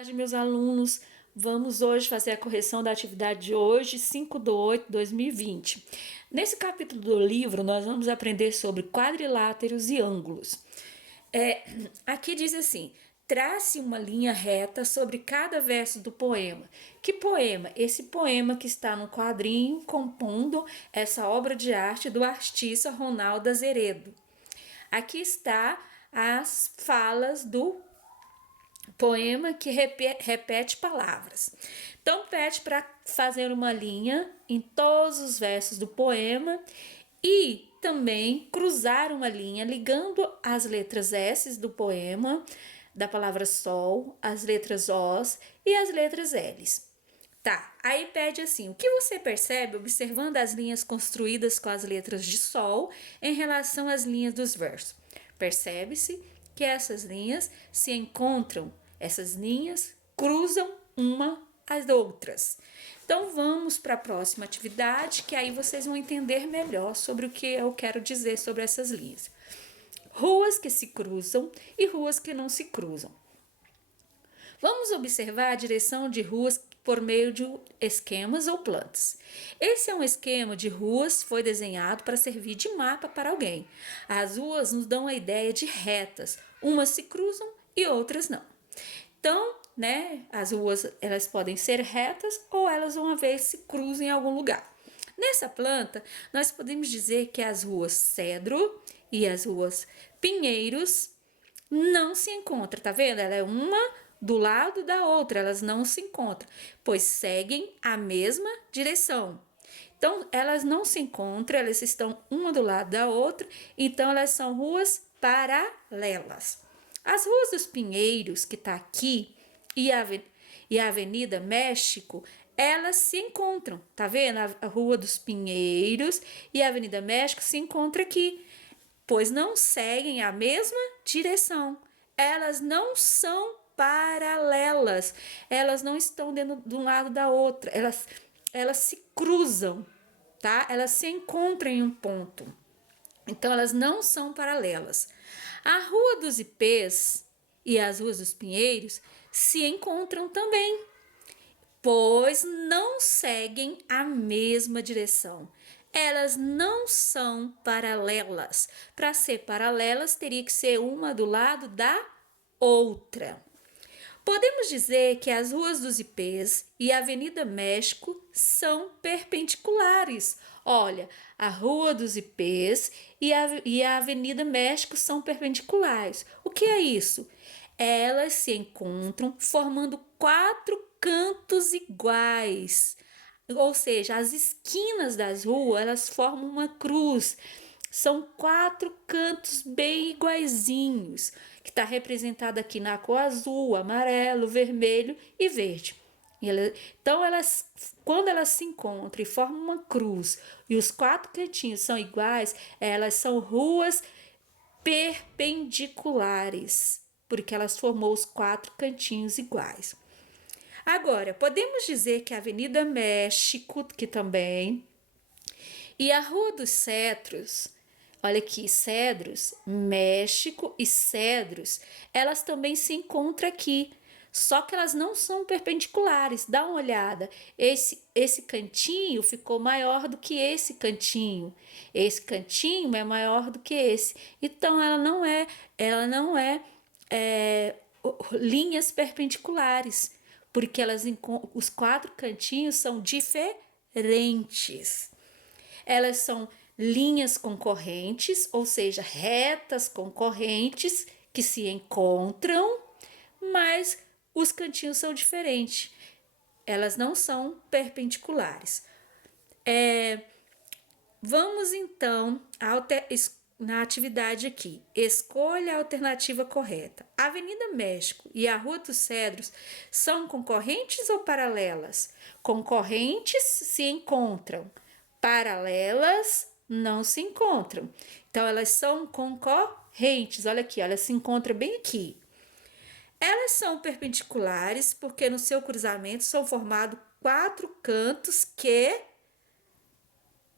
Tarde, meus alunos. Vamos hoje fazer a correção da atividade de hoje, 5/8/2020. Nesse capítulo do livro, nós vamos aprender sobre quadriláteros e ângulos. Aqui diz assim: trace uma linha reta sobre cada verso do poema. Que poema? Esse poema que está no quadrinho compondo essa obra de arte do artista Ronaldo Azeredo. Aqui está as falas do poema que repete palavras. Então, pede para fazer uma linha em todos os versos do poema e também cruzar uma linha ligando as letras S do poema, da palavra sol, as letras Os e as letras Ls. Tá, aí pede assim: o que você percebe observando as linhas construídas com as letras de sol em relação às linhas dos versos? Percebe-se que essas linhas se encontram, essas linhas cruzam uma às outras. Então vamos para a próxima atividade, que aí vocês vão entender melhor sobre o que eu quero dizer sobre essas linhas. Ruas que se cruzam e ruas que não se cruzam. Vamos observar a direção de ruas por meio de esquemas ou plantas. Esse é um esquema de ruas, foi desenhado para servir de mapa para alguém. As ruas nos dão a ideia de retas, umas se cruzam e outras não. Então, as ruas elas podem ser retas ou elas uma vez se cruzam em algum lugar. Nessa planta, nós podemos dizer que as ruas Cedro e as ruas Pinheiros não se encontram, tá vendo? Ela é uma do lado da outra, elas não se encontram, pois seguem a mesma direção. Então, elas não se encontram, elas estão uma do lado da outra, então elas são ruas paralelas. As ruas dos Pinheiros, que está aqui, e a Avenida México, elas se encontram, tá vendo? A Rua dos Pinheiros e a Avenida México se encontram aqui, pois não seguem a mesma direção. Elas não são paralelas, elas não estão dentro de um lado da outra, elas se cruzam, tá? Elas se encontram em um ponto. Então, elas não são paralelas. A Rua dos Ipês e as Ruas dos Pinheiros se encontram também, pois não seguem a mesma direção. Elas não são paralelas. Para ser paralelas, teria que ser uma do lado da outra. Podemos dizer que as ruas dos Ipês e a Avenida México são perpendiculares. Olha, a Rua dos Ipês e a Avenida México são perpendiculares. O que é isso? Elas se encontram formando 4 cantos iguais. Ou seja, as esquinas das ruas, elas formam uma cruz. São 4 cantos bem iguaizinhos, que está representado aqui na cor azul, amarelo, vermelho e verde. Então, quando elas se encontram e formam uma cruz e os 4 cantinhos são iguais, elas são ruas perpendiculares, porque elas formou os 4 cantinhos iguais. Agora, podemos dizer que a Avenida México, que também, e a Rua dos Cedros, olha aqui, Cedros, México e Cedros, elas também se encontram aqui, só que elas não são perpendiculares. Dá uma olhada, esse cantinho ficou maior do que esse cantinho é maior do que esse. Então, ela não é linhas perpendiculares, porque os 4 cantinhos são diferentes. Elas são linhas concorrentes, ou seja, retas concorrentes que se encontram, mas os cantinhos são diferentes. Elas não são perpendiculares. Vamos então na atividade aqui. Escolha a alternativa correta. A Avenida México e a Rua dos Cedros são concorrentes ou paralelas? Concorrentes se encontram, paralelas não se encontram. Então, elas são concorrentes. Olha aqui, elas se encontram bem aqui. Elas são perpendiculares porque no seu cruzamento são formados 4 cantos que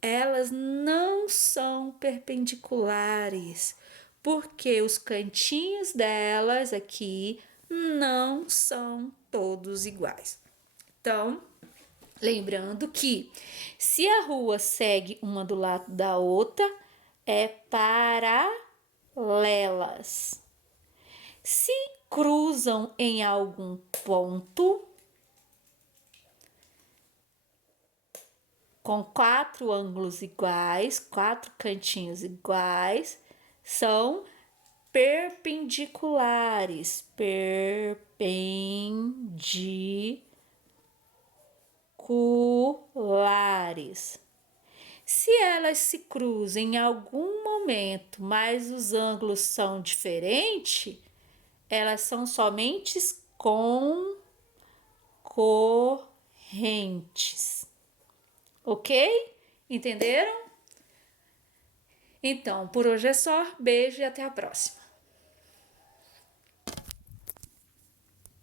elas não são perpendiculares, porque os cantinhos delas aqui não são todos iguais. Então, lembrando que se a rua segue uma do lado da outra, é paralelas. Se cruzam em algum ponto, com 4 ângulos iguais, 4 cantinhos iguais, são perpendiculares. Perpendiculares. Se elas se cruzam em algum momento, mas os ângulos são diferentes, elas são somente concorrentes. Ok? Entenderam? Então, por hoje é só. Beijo e até a próxima.